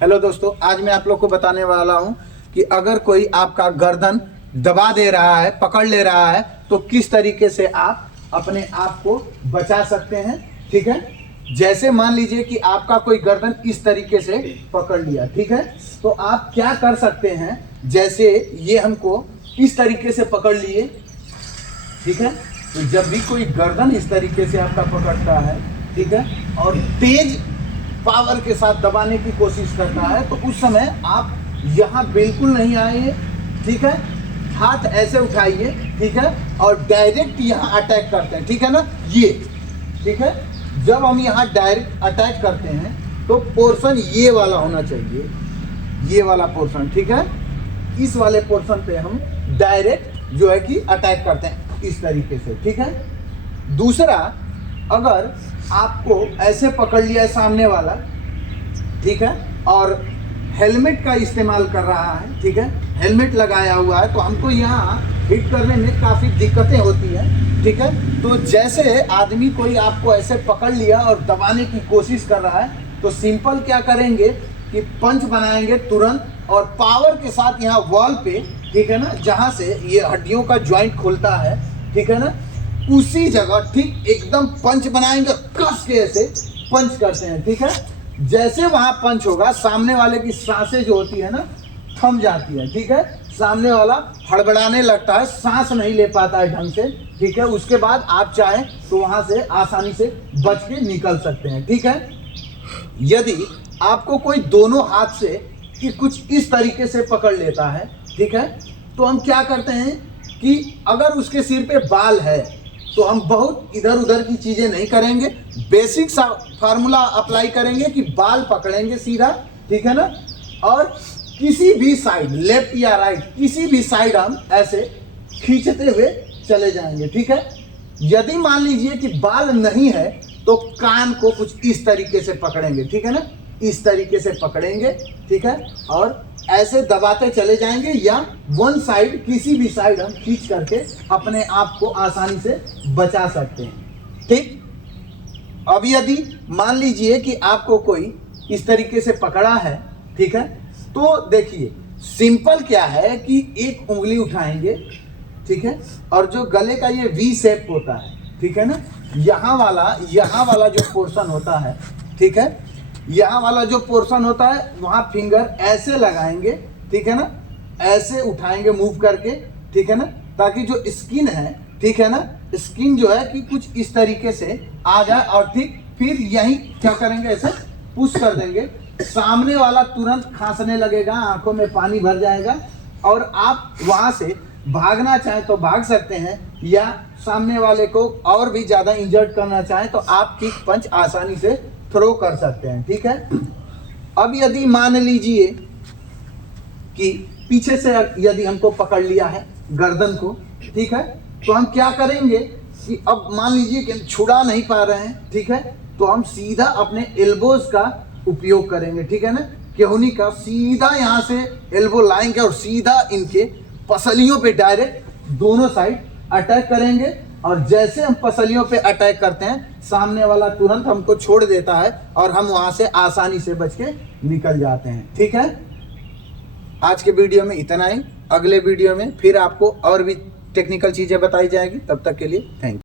Hello दोस्तों, आज मैं आप लोग को बताने वाला हूं कि अगर कोई आपका गर्दन दबा दे रहा है, पकड़ ले रहा है, तो किस तरीके से आप अपने आप को बचा सकते हैं। ठीक है, जैसे मान लीजिए कि आपका कोई गर्दन इस तरीके से पकड़ लिया, ठीक है, तो आप क्या कर सकते हैं। जैसे ये हमको इस तरीके से पकड़ लिए, ठीक है, तो जब भी कोई गर्दन इस तरीके से आपका पकड़ता है, ठीक है, और तेज पावर के साथ दबाने की कोशिश करता है, तो उस समय आप यहाँ बिल्कुल नहीं आइए, ठीक है, हाथ ऐसे उठाइए, ठीक है, और डायरेक्ट यहाँ अटैक करते हैं, ठीक है ना, ये, ठीक है। जब हम यहाँ डायरेक्ट अटैक करते हैं तो पोर्शन ये वाला होना चाहिए, ये वाला पोर्शन, ठीक है। इस वाले पोर्शन पे हम डायरेक्ट जो है कि अटैक करते हैं इस तरीके से, ठीक है। दूसरा, अगर आपको ऐसे पकड़ लिया है सामने वाला, ठीक है, और हेलमेट का इस्तेमाल कर रहा है, ठीक है, हेलमेट लगाया हुआ है, तो हमको यहाँ हिट करने में काफ़ी दिक्कतें होती हैं, ठीक है। तो जैसे आदमी कोई आपको ऐसे पकड़ लिया और दबाने की कोशिश कर रहा है, तो सिंपल क्या करेंगे कि पंच बनाएंगे तुरंत, और पावर के साथ यहाँ वॉल पे, ठीक है ना, जहाँ से ये हड्डियों का ज्वाइंट खुलता है, ठीक है ना, उसी जगह ठीक एकदम पंच बनाएंगे, कस के ऐसे पंच करते हैं, ठीक है। जैसे वहां पंच होगा, सामने वाले की सांसें जो होती है ना, थम जाती है, ठीक है, सामने वाला हड़बड़ाने लगता है, सांस नहीं ले पाता है ढंग से, ठीक है। उसके बाद आप चाहें तो वहां से आसानी से बच के निकल सकते हैं, ठीक है। यदि आपको कोई दोनों हाथ से कि कुछ इस तरीके से पकड़ लेता है, ठीक है, तो हम क्या करते हैं कि अगर उसके सिर पे बाल है तो हम बहुत इधर उधर की चीजें नहीं करेंगे, बेसिक सा फार्मूला अप्लाई करेंगे कि बाल पकड़ेंगे सीधा, ठीक है ना, और किसी भी साइड, लेफ्ट या राइट, किसी भी साइड हम ऐसे खींचते हुए चले जाएंगे, ठीक है। यदि मान लीजिए कि बाल नहीं है तो कान को कुछ इस तरीके से पकड़ेंगे, ठीक है ना, इस तरीके से पकड़ेंगे, ठीक है, और ऐसे दबाते चले जाएंगे, या वन साइड, किसी भी साइड हम खींच करके अपने आप को आसानी से बचा सकते हैं, ठीक। अब यदि मान लीजिए कि आपको कोई इस तरीके से पकड़ा है, ठीक है, तो देखिए सिंपल क्या है कि एक उंगली उठाएंगे, ठीक है, और जो गले का ये वी शेप होता है, ठीक है ना, यहाँ वाला जो पोर्शन होता है, ठीक है, यहाँ वाला जो पोर्शन होता है, वहाँ फिंगर ऐसे लगाएंगे, ठीक है ना, ऐसे उठाएंगे मूव करके, ठीक है ना, ताकि जो स्किन है, ठीक है ना, स्किन जो है कि कुछ इस तरीके से आ जाए, और ठीक फिर यही क्या करेंगे, ऐसे पुश कर देंगे, सामने वाला तुरंत खांसने लगेगा, आंखों में पानी भर जाएगा, और आप वहाँ से भागना चाहें तो भाग सकते हैं, या सामने वाले को और भी ज़्यादा इंजर्ड करना चाहें तो आप किक पंच आसानी से थ्रो कर सकते हैं, ठीक है। अब यदि मान लीजिए कि पीछे से यदि हमको पकड़ लिया है गर्दन को, ठीक है, तो हम क्या करेंगे कि अब मान लीजिए कि हम छुड़ा नहीं पा रहे हैं, ठीक है, तो हम सीधा अपने एल्बोज का उपयोग करेंगे, ठीक है ना, केहूनी का सीधा यहाँ से एल्बो लाएंगे और सीधा इनके पसलियों पे डायरेक्ट दोनों साइड अटैक करेंगे, और जैसे हम पसलियों पे अटैक करते हैं, सामने वाला तुरंत हमको छोड़ देता है और हम वहां से आसानी से बच के निकल जाते हैं, ठीक है। आज के वीडियो में इतना ही, अगले वीडियो में फिर आपको और भी टेक्निकल चीजें बताई जाएगी। तब तक के लिए थैंक यू।